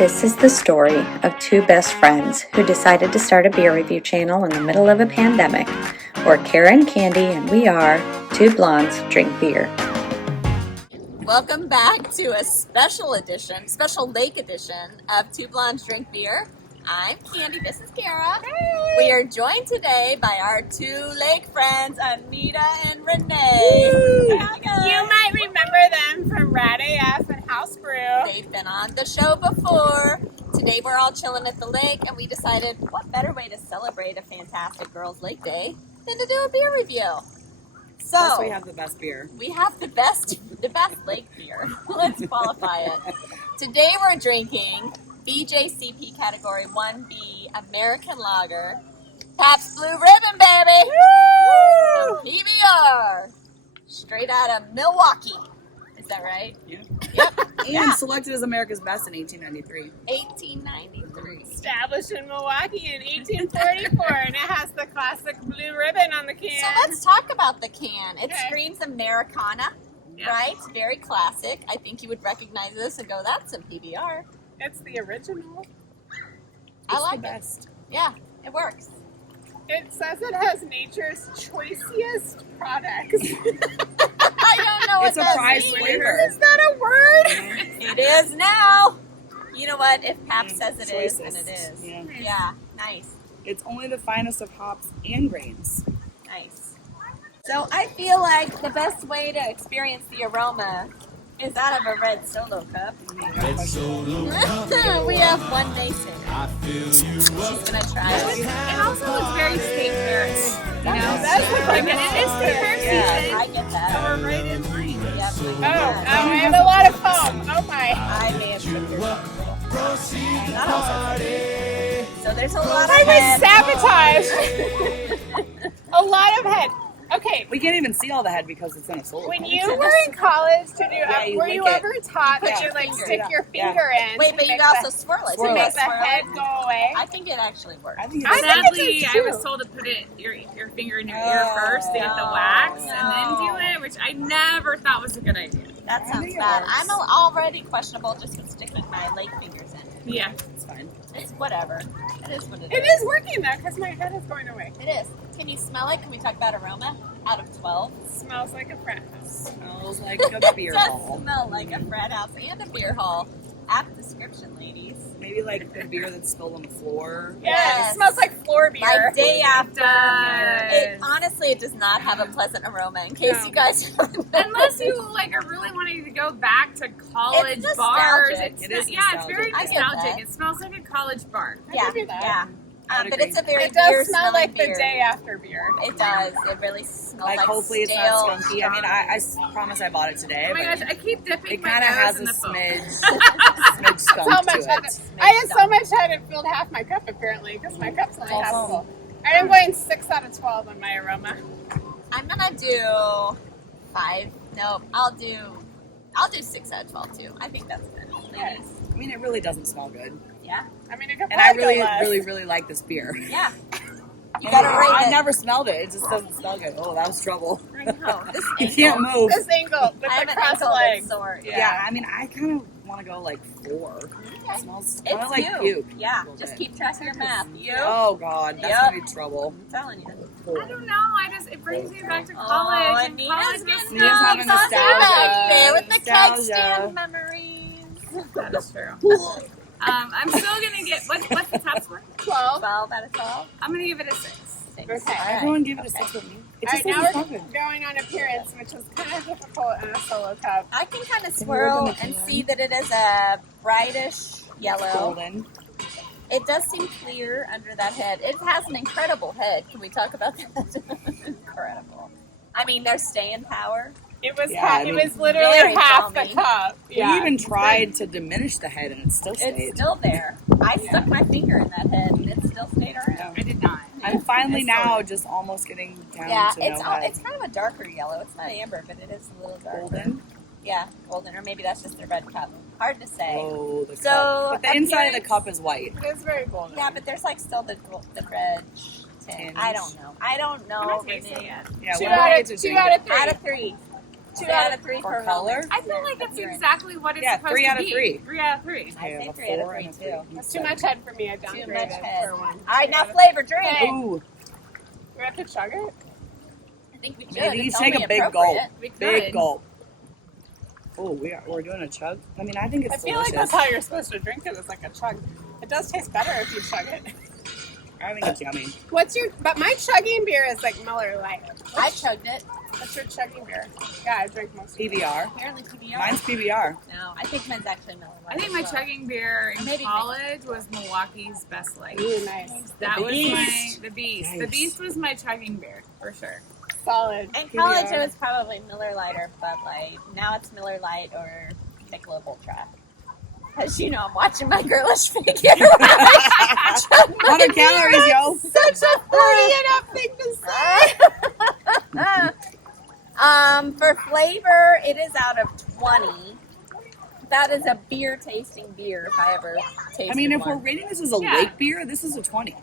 This is the story of two best friends who decided to start a beer review channel in the middle of a pandemic. We're Kara and Candy, and we are Two Blondes Drink Beer. Welcome back to a special lake edition of Two Blondes Drink Beer. I'm Candy, this is Kara. Hey. We are joined today by our two lake friends, Anita and Renee. You might remember them from Rad AF and House Brew. They've been on the show before. Today we're all chilling at the lake, and we decided what better way to celebrate a fantastic Girls Lake Day than to do a beer review. So plus we have the best beer. We have the best lake beer. Let's qualify it. Today we're drinking BJCP Category 1B American Lager, Pabst Blue Ribbon, baby! Woo! Some PBR, straight out of Milwaukee. Is that right? Yeah. Yep. And selected as America's Best in 1893. 1893. Established in Milwaukee in 1844, and it has the classic blue ribbon on the can. So let's talk about the can. It Okay. screams Americana, right? Very classic. I think you would recognize this and go, that's some PBR. It's the original. I like the it. best. Yeah, it works. It says it has nature's choicest products. I don't know what It's a that prize means. flavor. Is that a word? It is now. You know what? If Pabst says it is, then Choicest. it is. Yeah. Yeah, nice. It's only the finest of hops and grains. Nice. So I feel like the best way to experience the aroma is out of a red solo cup. We have one Mason. She's gonna try it. It also looks very state fairish. You know, That's like it is state fair season. I get that. So we're right in line. Yep. Oh, I have a lot of foam. Oh my. I may have tripped her. Not also. So there's a lot of I head. was sabotaged. A lot of head. Okay. We can't even see all the head because it's in a solo. When cup. you were in college to do, you were lick you it. ever taught that put you your like finger. stick your finger in? Wait, to but you make can also swirl it. swirl to it. make the head go away? I think it actually works. I think I it's think Sadly, it's I was too. told to put it your finger in your ear first to get the wax and then do it, which I never thought was a good idea. That I sounds think it bad. works. I'm already questionable just with sticking my lake fingers in. Yeah. it's fine. It's whatever. It is what it It is. is working though, because my head is going away. It is. Can you smell it? Can we talk about aroma? Out of 12. It smells like a frat house. Smells like a beer It does hall. smell like a frat house and a beer hall. Apt description, ladies. Maybe like the beer that's spilled on the floor. Yeah, Yes. it smells like floor beer. Like day after. does. Honestly, it does not have a pleasant aroma. In case No. you guys haven't Unless you like are really wanting to go back to college It's bars. nostalgic. It is it's very nostalgic. I get nostalgic. that. It smells like a college bar. Yeah, give you that. yeah. I would But agree. it's a very It does beer smell like the beer. day after beer. It does. It really smells like hopefully it's stale. not skunky. I mean, I promise I bought it today. Oh my but gosh, I keep dipping it my kind of nose has in a the foam. smidge skunk That's how much to head. it. I had so much head it filled half my cup apparently, because my cup's only half full. I am going 6 out of 12 on my aroma. I'm gonna do 5. No, I'll do 6 out of 12 too. I think that's good. Ladies. I mean, it really doesn't smell good. Yeah. I mean, it could And I probably go less. really like this beer. Yeah. You And gotta rate I've it. never smelled it. It just doesn't smell good. Oh, that was trouble. I know. This You ankle- can't move. This angle with I have the an cross ankle that's legs. sore. Yeah, I mean, I kind of want to go like 4. Okay. It smells kind It's of like you. puke. Yeah. a little Just bit. keep track of your math. You. Oh God, that's Yep. gonna be trouble. I'm telling you. I don't know. It brings me back to college. and Anita's college getting is Anita's having nostalgia nostalgia. back there with the keg Nostalgia. stand memories. That is true. I'm still gonna get what's the top score? 12. 12 out of 12. I'm gonna give it a 6. Okay. Everyone give it a 6 with me. It All just right, now doesn't we're smell good. going on appearance, which is kind of difficult in a solo cup. I can kind of Can you swirl open the and can? see that it is a brightish yellow. Golden. It does seem clear under that head. It has an incredible head. Can we talk about that? Incredible. I mean, their staying power. It was Yeah, I it mean, was literally very half foamy. the cup. We Yeah. even tried to diminish the head and it still It's stayed. still there. I stuck my finger in that head and it still stayed around. I did not. I'm finally It's now still- just almost getting down Yeah, to it's no head. it's kind of a darker yellow. It's not amber, but it is a little darker. Golden. Yeah, golden, or maybe that's just the red cup. Hard to say. Oh, the So, cup. But the inside of the appearance- cup is white. It is very golden. Yeah, but there's like still the red tint. Tinge. I don't know. I don't know. I'm not tasting Renee. it. Yeah, Two what out are of you two drinking? out of 3. Out of 3. 2 out of 3 For for color? I feel like it's exactly what it's supposed 3 to out of be. 3. 3 out of 3. I say have a 3 out of 4 and 3 a too. That's too much head for me. I downgraded Too much head. for one. All right, now flavor drink. Okay. Ooh. We have to chug it? I think we should. Maybe you It's take only a big gulp. appropriate. We could. Big gulp. Oh, we're doing a chug? I mean, I think it's I feel like delicious. that's how you're supposed to drink it. It's like a chug. It does taste better if you chug it. I think it's yummy. But my chugging beer is like Miller Lite. I chugged it. What's your chugging beer? Yeah, I drink most of it. PBR. Apparently PBR. Mine's PBR. No, I think mine's actually Miller Lite. I think my as well. chugging beer in Maybe college was Milwaukee's Best Light. Ooh, nice. That The was Beast. the Beast. Nice. The Beast was my chugging bear for sure. Solid. In college, PBR. it was probably Miller Lite or Bud Light. Now it's Miller Lite or Michelob Ultra. Because, you know, I'm watching my girlish figure. 100 calories, yo. Such a 40 and up thing to say. For flavor, it is out of 20. That is a beer tasting beer if I ever tasted I mean, if one. we're rating this as a Yeah. lake beer, this is a 20.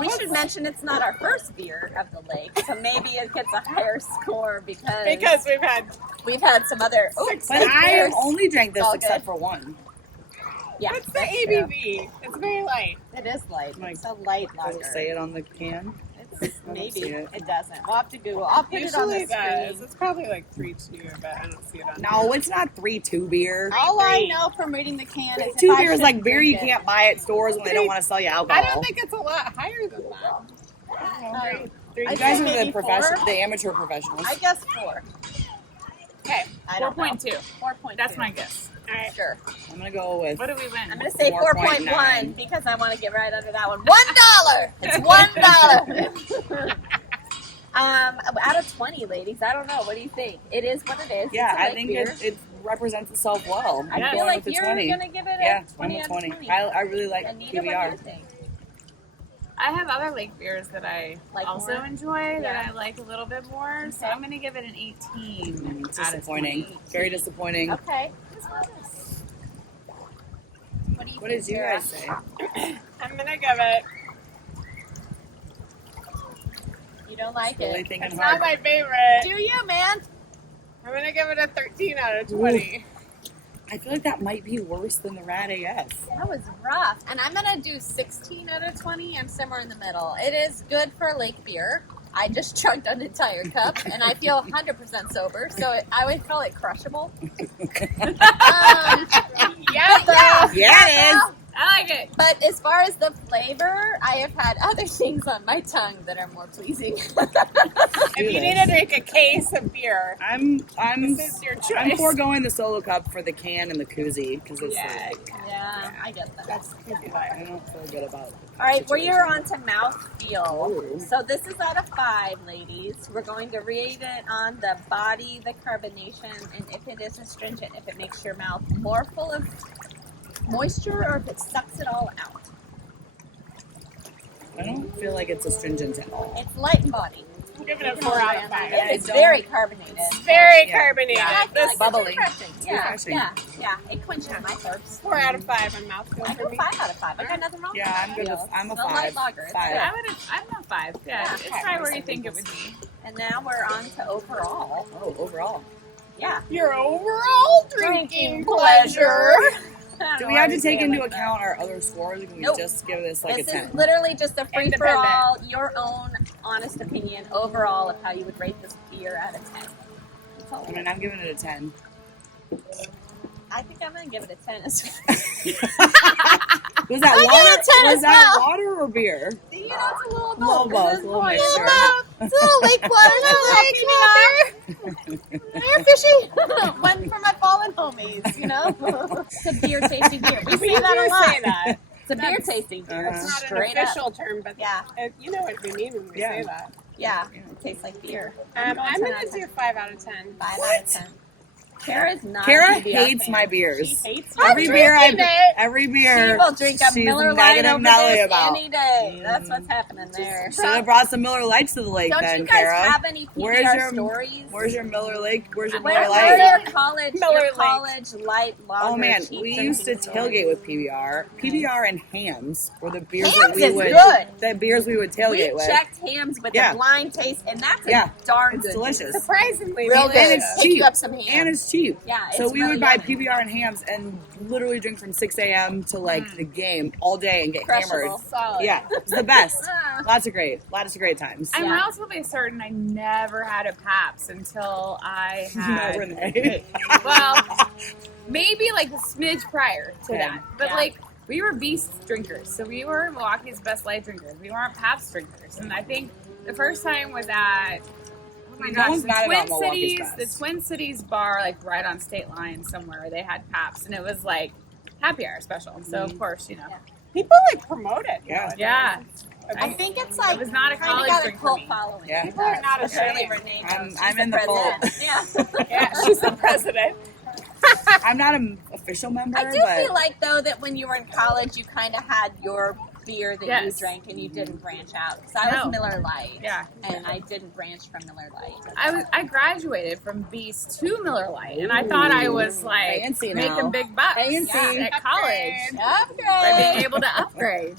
We should mention it's not our first beer of the lake, so maybe it gets a higher score Because we've had some other. Oh, Six But I beers. have only drank this All except good. for one. yeah, What's the that's ABV? It's very light. true. It is light. Like, It's a light Does lager. it say it on the can? It's, don't maybe see it. it doesn't. We'll have to Google. I'll put it on the Usually does. screen. It's probably like 3.2, but I don't see it on No, it's not 3-2 beer. All I Great. know from reading the can is 2 if I beer is should like beer you drink it- can't buy at stores when they don't want to sell you alcohol. I don't think it's a lot higher than that. I You guys are maybe the 4. the amateur professionals. I guess 4. Okay. I don't know. 4.2. 4.2. That's my guess. All right. Sure. I'm gonna go with. What do we win? I'm going to say 4.1 4.9 because I want to get right under that one. $1. It's $1. Out of 20, ladies. I don't know. What do you think? It is what it is. Yeah, It's a I lake think beer. it represents itself well. I'm I feel going like with the you're 20. going to give it Yeah, a 20 I'm a out 20. of 20. I really like Anita, what do PBR. you think? I have other lake beers that I Like also more? enjoy that Yeah. I like a little bit more. So Okay. I'm going to give it an 18 It's out of disappointing. 20. Very disappointing. Okay. What did you Sarah? guys say? I'm going to give it. You don't like Really it. thinking It's hard. not my favorite. Do you, man? I'm going to give it a 13 out of 20. I feel like that might be worse than the Rad AS. That was rough. And I'm going to do 16 out of 20. I'm somewhere in the middle. It is good for lake beer. I just chugged an entire cup, and I feel 100% sober, so I would call it crushable. Yeah, Yeah, Yeah, it is. I like it. But as far as the flavor, I have had other things on my tongue that are more pleasing. If you need to drink a case of beer, I'm this is your choice. I'm foregoing the solo cup for the can and the koozie because it's Yeah. like, Yeah, I get that. That's easy life. I don't feel good about. All right, we're on to mouthfeel. Ooh. So this is out of 5, ladies. We're going to rate it on the body, the carbonation, and if it is astringent, if it makes your mouth more full of moisture or if it sucks it all out. I don't feel like it's astringent at all. It's light in body. I'm giving it 4 out of 5. It is very carbonated. It's very Yeah. carbonated. Yeah, I feel This like bubbly. it's refreshing. Yeah, Refreshing. yeah. It quenches my thirst. 4 out of 5 on mouthfeel I for go me. 5 out of 5. I got nothing wrong Yeah, I'm with good that. with. I'm a It's a light 5. lager. It's 5. good. I'm a 5. Yeah, Yeah. it's probably where you think it would be. And now we're on to overall. Oh, overall. Yeah. Your overall drinking pleasure. I don't Do know we why have to take say it into like that. account our other scores? Or can we Nope. just give this like This a is 10? literally just a free for Independent. all, your own honest opinion overall of how you would rate this beer out of 10. That's all. I mean, I'm giving it a 10. I think I'm gonna give it a 10 as well. Was that I give water? it a 10 Was as that well. water or beer? You know, it's a little both. Little both, At this little point. mixture. It's a little lake water, it's a little PBR. You're fishy. One for my fallen homies, you know? It's a beer tasting beer. We say that a lot. Say that. It's a beer tasting beer. Uh-huh. It's not an Straight up. official term, but Yeah, you know what we mean when we Yeah. say that. yeah. It tastes like beer. I'm 10 going out to of do 10. 5 out of 10. 5 out of 10. Kara's not. Kara a PBR hates fan. my beers. She hates Every it. beer drinking it. every She beer. will drink a she's Miller Lite negative over Nelly this about. any day. That's what's happening there. Should have brought some Miller Lights to the lake Don't then, you guys Kara. have any Where's PBR your- stories? Where's your Miller Lake? Where's your Where Miller are Lite? your college, Miller your Lite. college light lager? Oh man, cheap we used to drinking tailgate stories? with PBR. PBR and hams were the beers Hams that we is would. good. The beers we would tailgate We with. checked hams with Yeah. the blind taste, and that's a Yeah. darn It's good. delicious. Surprisingly, Real they good. And did. it's Pick cheap. you up some ham. And it's cheap. Yeah, So it's we really would buy yummy. PBR and hams and literally drink from 6 a.m. to like the game all day and get Crushable. hammered. Solid. Yeah, it's the best. Ah. Lots of great times. I'm Yeah. relatively certain I never had a Pabst until I No, had. Renee. Well, maybe like a smidge prior to Yeah. that. But Yeah. like, we were Beast drinkers. So we were Milwaukee's best light drinkers. We weren't Pabst drinkers. And I think the first time was at, oh my No gosh, one's the mad Twin about Milwaukee's Cities, best. the Twin Cities bar, like right on State Line somewhere. They had Pabst, and it was like happy hour special. So of course, you know, Yeah. People like promote it. Yeah. yeah. I think it's like It was not a kinda college got a drink for cult me. following. Yeah. People are not Shirley ashamed. Renee I'm- knows. I'm She's in the fold. president. Yeah. Yeah, she's the president. I'm not an official member, I do but feel like though that when you were in college, you kind of had your beer that you Yes. drank and you didn't branch out. So I No. was Miller Lite. Yeah. And I didn't branch from Miller Lite. I graduated from Beast to Miller Lite, and I thought I was like Fancy now. making big bucks Fancy. at college Upgrade. by being Upgrade. able to upgrade.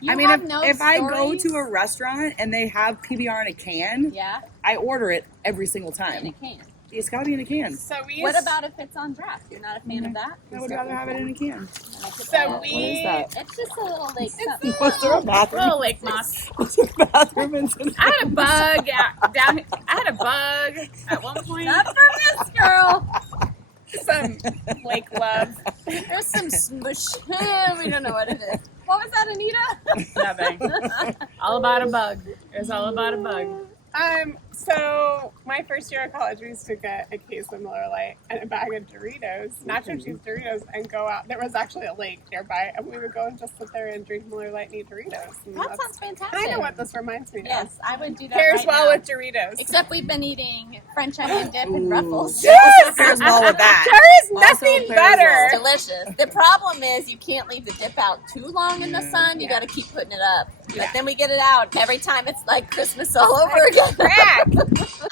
You I mean, have if, no if I go stories? to a restaurant and they have PBR in a can, Yeah, I order it every single in time. a can. It's got to be in a can. So we What used, about if it's on draft? You're not a fan of that? I would rather have it in a can. so What is we that? It's just a little like Was there a bathroom? Little lake moss. Was there a bathroom in I had a bug down. I had a bug at one point. not for this girl. some lake love. There's some smush. We don't know what it is. What was that, Anita? Nothing. All about a bug. It was all about a bug. So my first year of college, we used to get a case of Miller Lite and a bag of Doritos, nacho cheese Doritos, and go out. There was actually a lake nearby, and we would go and just sit there and drink Miller Lite and eat Doritos. And That that's sounds fantastic. kind of what this reminds me of. Yes, I would do that. Pairs right well now. with Doritos. Except we've been eating French onion dip and Ooh. Ruffles. Yes! Pairs well with that. There is Also nothing pairs better. well. Delicious. The problem is you can't leave the dip out too long in the sun. You Yeah. got to keep putting it up. Yeah. But then we get it out every time. It's like Christmas all over again. Crack.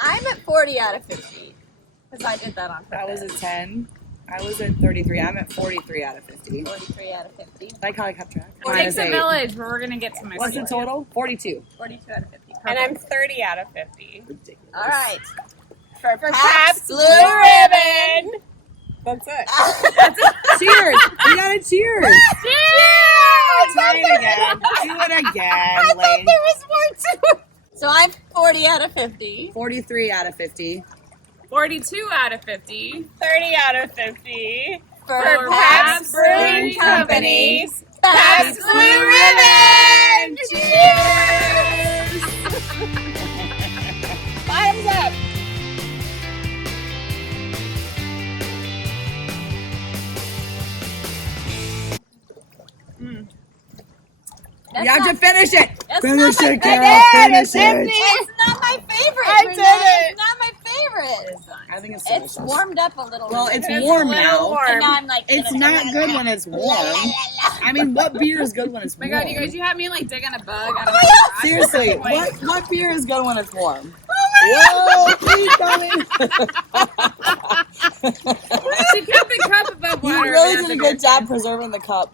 I'm at 40 out of 50 because I did that on That was purpose. a 10. I was at 33. I'm at 43 out of 50. 43 out of 50. Like how I kept track. It takes Minus a 8. village, but we're gonna get to my What's the story. total? 42. 42 out of 50. And I'm 30 out of 50. Ridiculous. All right. For Pabst Pabst Blue Blue Ribbon. That's it. Cheers! We got a cheers! Cheers! Try it again. Do it again, Lane. There was more to it. So I'm 40 out of 50. 43 out of 50. 42 out of 50. 30 out of 50. For For Pabst Pabst Brewing Brewing Company. Company's Pabst Blue Ribbon! Cheers! Bottoms up. That's You have to not- finish it! that's Finish not my it, Carol! favorite. Finish It's empty. it! It's not my favorite. I Renee. did it. It's not my favorite. I think it's It's delicious. warmed up a little. Well, bit. it's It's warm a little now. warm. And now I'm like, It's not good when it's warm. I mean, what beer is good when it's Oh my warm? god, you guys, you have me like digging a bug out of my garage. Seriously, Like, what beer is good when it's warm? Whoa, keep going. She kept the cup above water. You really but did a that's good job preserving the cup.